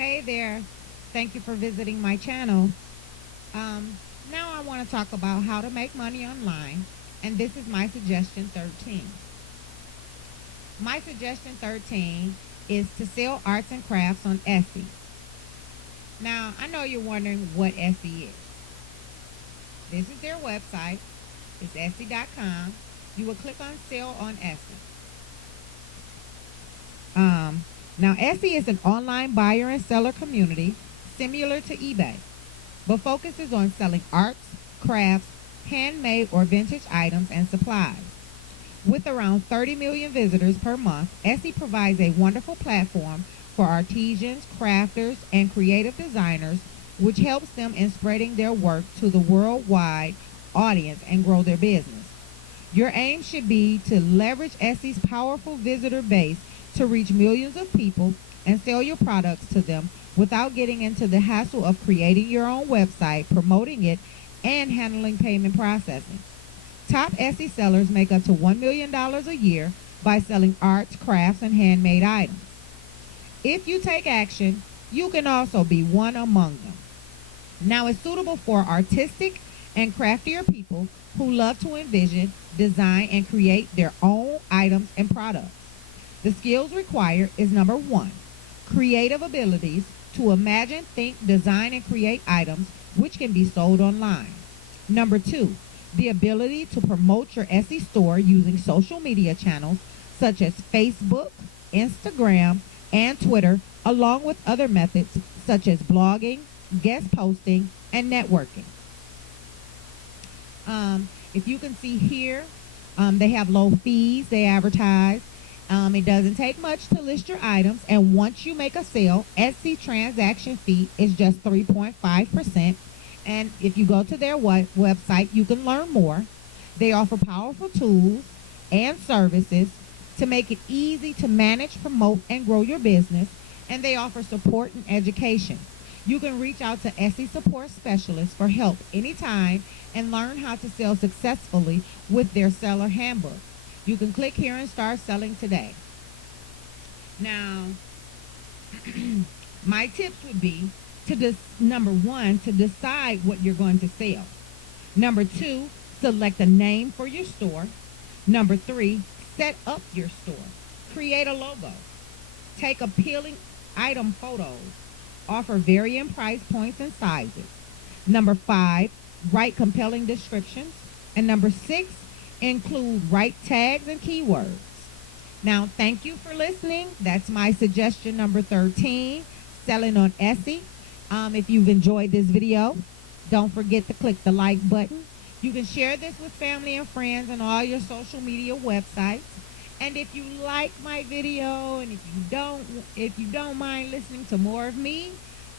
Hey there. Thank you for visiting my channel. Now I want to talk about how to make money online, and this is my suggestion 13. My suggestion 13 is to sell arts and crafts on Etsy. Now, I know you're wondering what Etsy is. This is their website. It's Etsy.com. You will click on sell on Etsy. Now, Etsy is an online buyer and seller community similar to eBay, but focuses on selling arts, crafts, handmade or vintage items, and supplies. With around 30 million visitors per month, Etsy provides a wonderful platform for artisans, crafters, and creative designers, which helps them in spreading their work to the worldwide audience and grow their business. Your aim should be to leverage Etsy's powerful visitor base to reach millions of people and sell your products to them without getting into the hassle of creating your own website, promoting it, and handling payment processing. Top Etsy sellers make up to $1 million a year by selling arts, crafts, and handmade items. If you take action, you can also be one among them. Now, it's suitable for artistic and craftier people who love to envision, design, and create their own items and products. The skills required is number 1, creative abilities to imagine, think, design, and create items which can be sold online. Number 2, the ability to promote your Etsy store using social media channels such as Facebook, Instagram, and Twitter, along with other methods such as blogging, guest posting, and networking. If you can see here, they have low fees, they advertise. It doesn't take much to list your items, and once you make a sale, Etsy transaction fee is just 3.5%. And if you go to their website, you can learn more. They offer powerful tools and services to make it easy to manage, promote, and grow your business, and they offer support and education. You can reach out to Etsy support specialists for help anytime and learn how to sell successfully with their seller handbook. You can click here and start selling today. Now, my tips would be to number 1, to decide what you're going to sell. Number 2, select a name for your store. Number 3, set up your store. Create a logo. Take appealing item photos. Offer varying price points and sizes. Number 5, write compelling descriptions. And number 6, include right tags and keywords. Now, thank you for listening. That's my suggestion number 13, selling on Etsy. If you've enjoyed this video, don't forget to click the like button. You can share this with family and friends on all your social media websites. And if you like my video, and if you don't mind listening to more of me,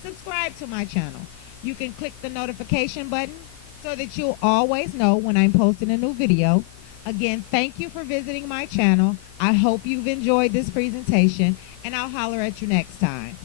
subscribe to my channel. You can click the notification button so that you'll always know when I'm posting a new video. Again, thank you for visiting my channel. I hope you've enjoyed this presentation, and I'll holler at you next time.